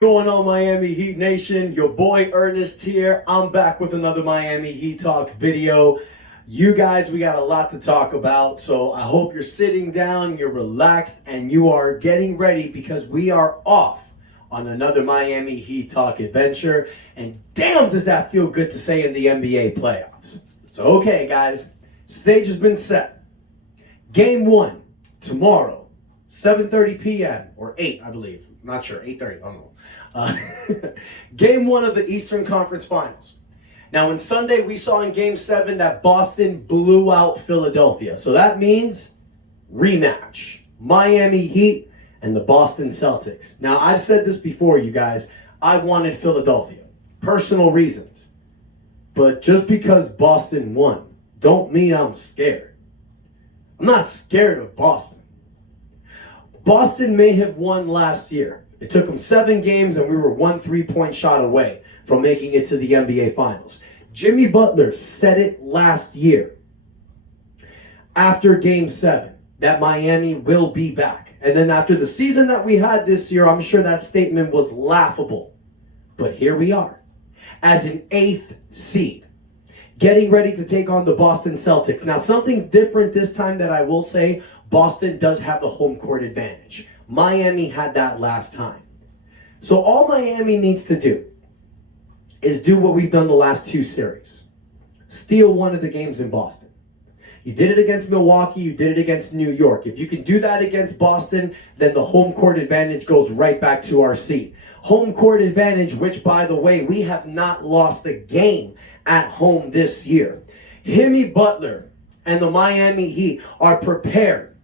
Going on, Miami Heat Nation? Your boy Ernest here. I'm back with another Miami Heat Talk video. You guys, we got a lot to talk about, so I hope you're sitting down, you're relaxed, and you are getting ready because we are off on another Miami Heat Talk adventure. And damn, does that feel good to say in the NBA playoffs. So okay, guys, stage has been set. Game 1 tomorrow, 7:30 p.m. or 8, I believe. I'm not sure, 8:30, I don't know. Game 1 of the Eastern Conference Finals. Now, on Sunday, we saw in Game 7 that Boston blew out Philadelphia. So that means rematch. Miami Heat and the Boston Celtics. Now, I've said this before, you guys. I wanted Philadelphia. Personal reasons. But just because Boston won, don't mean I'm scared. I'm not scared of Boston. Boston may have won last year. It took them 7 games, and we were 1 3-point shot away from making it to the NBA Finals. Jimmy Butler said it last year after Game 7 that Miami will be back. And then after the season that we had this year, I'm sure that statement was laughable. But here we are as an 8th seed, getting ready to take on the Boston Celtics. Now, something different this time that I will say, Boston does have the home court advantage. Miami had that last time. So all Miami needs to do is do what we've done the last 2 series. Steal one of the games in Boston. You did it against Milwaukee, you did it against New York. If you can do that against Boston, then the home court advantage goes right back to our seat. Home court advantage, which, by the way, we have not lost a game at home this year. Jimmy Butler and the Miami Heat are prepared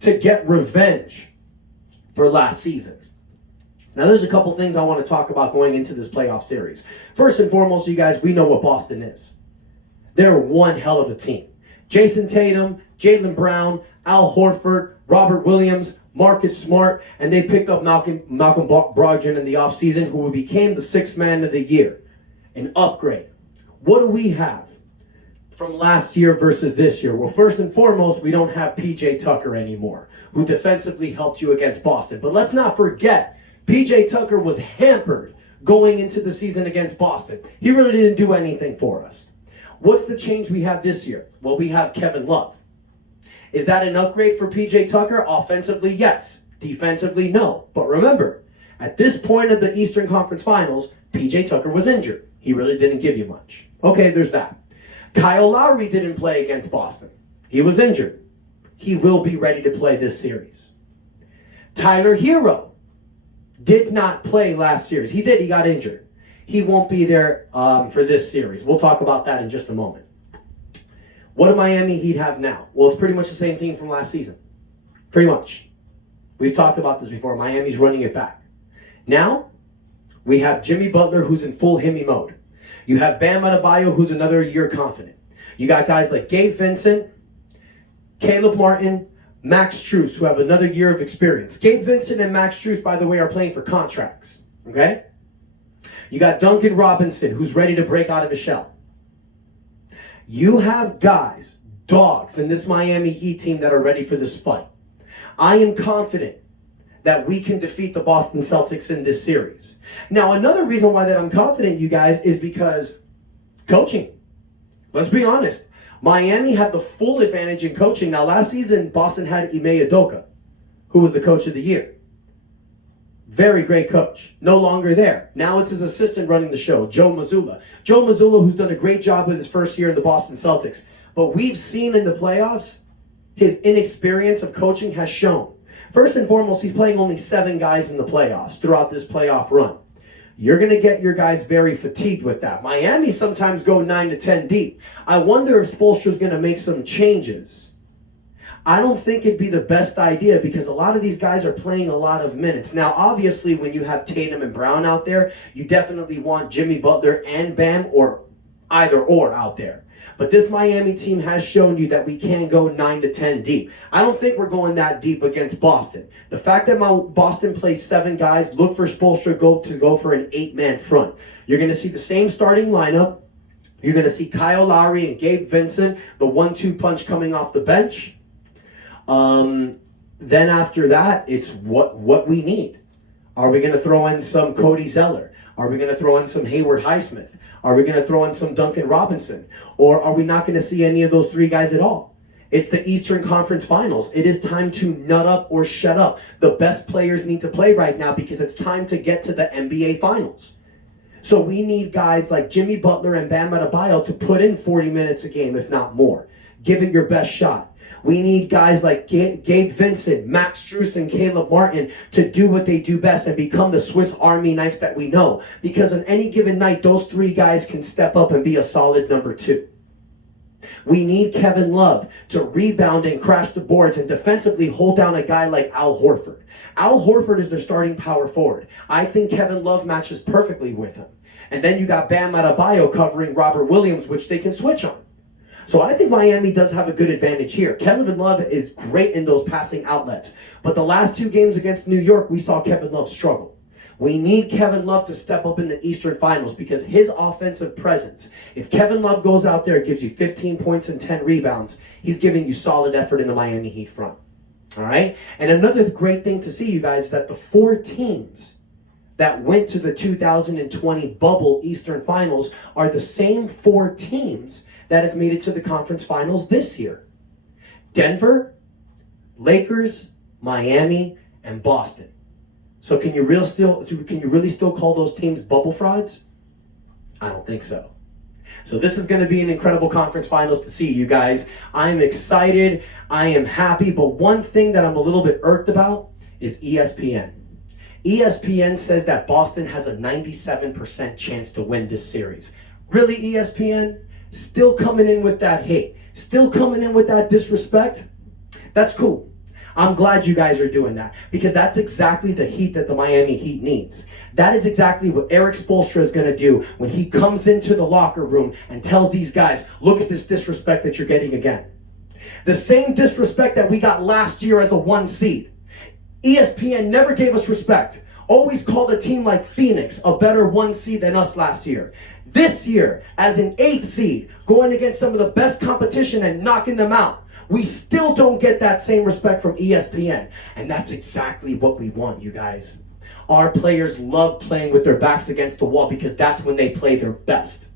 to get revenge for last season. Now, there's a couple things I want to talk about going into this playoff series. First and foremost, you guys, we know what Boston is. They're one hell of a team. Jason Tatum, Jaylen Brown, Al Horford, Robert Williams, Marcus Smart, and they picked up Malcolm Brogdon in the offseason, who became the 6th man of the year. An upgrade. What do we have from last year versus this year? Well, first and foremost, we don't have PJ Tucker anymore, who defensively helped you against Boston. But let's not forget, PJ Tucker was hampered going into the season against Boston. He really didn't do anything for us. What's the change we have this year? Well, we have Kevin Love. Is that an upgrade for PJ Tucker? Offensively, yes. Defensively, no. But remember, at this point of the Eastern Conference Finals, PJ Tucker was injured. He really didn't give you much. Okay, there's that. Kyle Lowry didn't play against Boston. He was injured. He will be ready to play this series. Tyler Hero did not play last series. He did. He got injured. He won't be there for this series. We'll talk about that in just a moment. What do Miami Heat have now? Well, it's pretty much the same thing from last season. Pretty much. We've talked about this before. Miami's running it back. Now, we have Jimmy Butler, who's in full Hemi mode. You have Bam Adebayo, who's another year confident. You got guys like Gabe Vincent, Caleb Martin, Max Strus, who have another year of experience. Gabe Vincent and Max Strus, by the way, are playing for contracts. Okay? You got Duncan Robinson, who's ready to break out of his shell. You have guys, dogs, in this Miami Heat team that are ready for this fight. I am confident that we can defeat the Boston Celtics in this series. Now, another reason why that I'm confident, you guys, is because coaching. Let's be honest. Miami had the full advantage in coaching. Now, last season, Boston had Ime Udoka, who was the coach of the year. Very great coach. No longer there. Now it's his assistant running the show, Joe Mazzulla. Joe Mazzulla, who's done a great job with his first year in the Boston Celtics. But we've seen in the playoffs, his inexperience of coaching has shown. First and foremost, he's playing only 7 guys in the playoffs throughout this playoff run. You're going to get your guys very fatigued with that. Miami sometimes go 9 to 10 deep. I wonder if Spoelstra's going to make some changes. I don't think it'd be the best idea because a lot of these guys are playing a lot of minutes. Now, obviously, when you have Tatum and Brown out there, you definitely want Jimmy Butler and Bam or either or out there. But this Miami team has shown you that we can go 9 to 10 deep. I don't think we're going that deep against Boston. The fact that Boston plays 7 guys, look for Spoelstra to go for an 8-man front. You're going to see the same starting lineup. You're going to see Kyle Lowry and Gabe Vincent, the 1-2 punch coming off the bench. Then after that, it's what we need. Are we going to throw in some Cody Zeller? Are we going to throw in some Hayward Highsmith? Are we going to throw in some Duncan Robinson? Or are we not going to see any of those three guys at all? It's the Eastern Conference Finals. It is time to nut up or shut up. The best players need to play right now because it's time to get to the NBA Finals. So we need guys like Jimmy Butler and Bam Adebayo to put in 40 minutes a game, if not more. Give it your best shot. We need guys like Gabe Vincent, Max Strus, and Caleb Martin to do what they do best and become the Swiss Army knives that we know. Because on any given night, those three guys can step up and be a solid number two. We need Kevin Love to rebound and crash the boards and defensively hold down a guy like Al Horford. Al Horford is their starting power forward. I think Kevin Love matches perfectly with him. And then you got Bam Adebayo covering Robert Williams, which they can switch on. So I think Miami does have a good advantage here. Kevin Love is great in those passing outlets. But the last two games against New York, we saw Kevin Love struggle. We need Kevin Love to step up in the Eastern Finals because his offensive presence, if Kevin Love goes out there and gives you 15 points and 10 rebounds, he's giving you solid effort in the Miami Heat front. All right? And another great thing to see, you guys, is that the four teams that went to the 2020 bubble Eastern Finals are the same four teams that have made it to the conference finals this year. Denver, Lakers, Miami, and Boston. So can you really still call those teams bubble frauds? I don't think so. So this is going to be an incredible conference finals to see, you guys. I'm excited. I am happy. But one thing that I'm a little bit irked about is ESPN. ESPN says that Boston has a 97% chance to win this series. Really, ESPN? Still coming in with that hate. Still coming in with that disrespect? That's cool. I'm glad you guys are doing that because that's exactly the heat that the Miami Heat needs. That is exactly what Eric Spoelstra is going to do when he comes into the locker room and tells these guys, look at this disrespect that you're getting again. The same disrespect that we got last year as a 1 seed. ESPN never gave us respect. Always called a team like Phoenix a better 1 seed than us last year. This year, as an 8th seed, going against some of the best competition and knocking them out, we still don't get that same respect from ESPN. And that's exactly what we want, you guys. Our players love playing with their backs against the wall because that's when they play their best.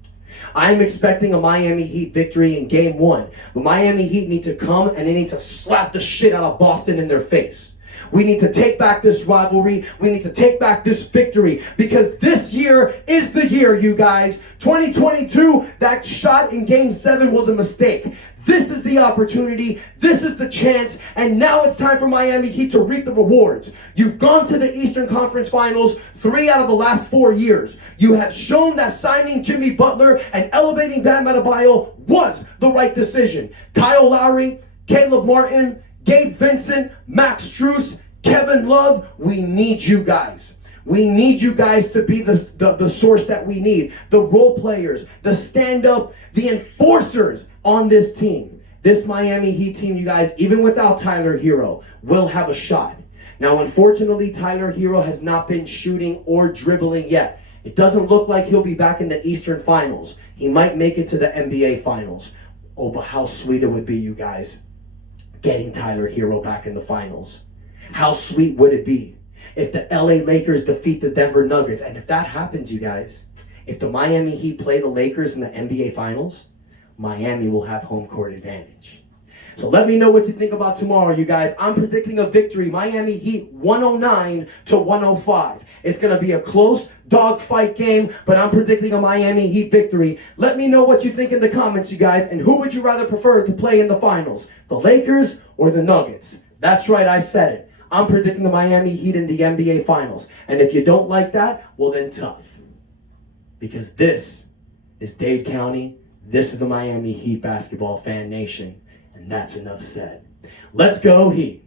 I'm expecting a Miami Heat victory in Game 1. The Miami Heat need to come and they need to slap the shit out of Boston in their face. We need to take back this rivalry. We need to take back this victory because this year is the year, you guys. 2022, that shot in Game 7 was a mistake. This is the opportunity. This is the chance. And now it's time for Miami Heat to reap the rewards. You've gone to the Eastern Conference Finals 3 out of the last 4 years. You have shown that signing Jimmy Butler and elevating Bam Adebayo was the right decision. Kyle Lowry, Caleb Martin, Gabe Vincent, Max Strus, Kevin Love, we need you guys. We need you guys to be the source that we need. The role players, the stand-up, the enforcers on this team. This Miami Heat team, you guys, even without Tyler Hero, will have a shot. Now, unfortunately, Tyler Hero has not been shooting or dribbling yet. It doesn't look like he'll be back in the Eastern Finals. He might make it to the NBA Finals. Oh, but how sweet it would be, you guys, getting Tyler Hero back in the finals. How sweet would it be if the LA Lakers defeat the Denver Nuggets? And if that happens, you guys, if the Miami Heat play the Lakers in the NBA Finals, Miami will have home court advantage. So let me know what you think about tomorrow, you guys. I'm predicting a victory. Miami Heat 109-105. It's going to be a close dogfight game, but I'm predicting a Miami Heat victory. Let me know what you think in the comments, you guys. And who would you rather prefer to play in the finals? The Lakers or the Nuggets? That's right, I said it. I'm predicting the Miami Heat in the NBA Finals. And if you don't like that, well then tough. Because this is Dade County. This is the Miami Heat basketball fan nation. And that's enough said. Let's go Heat.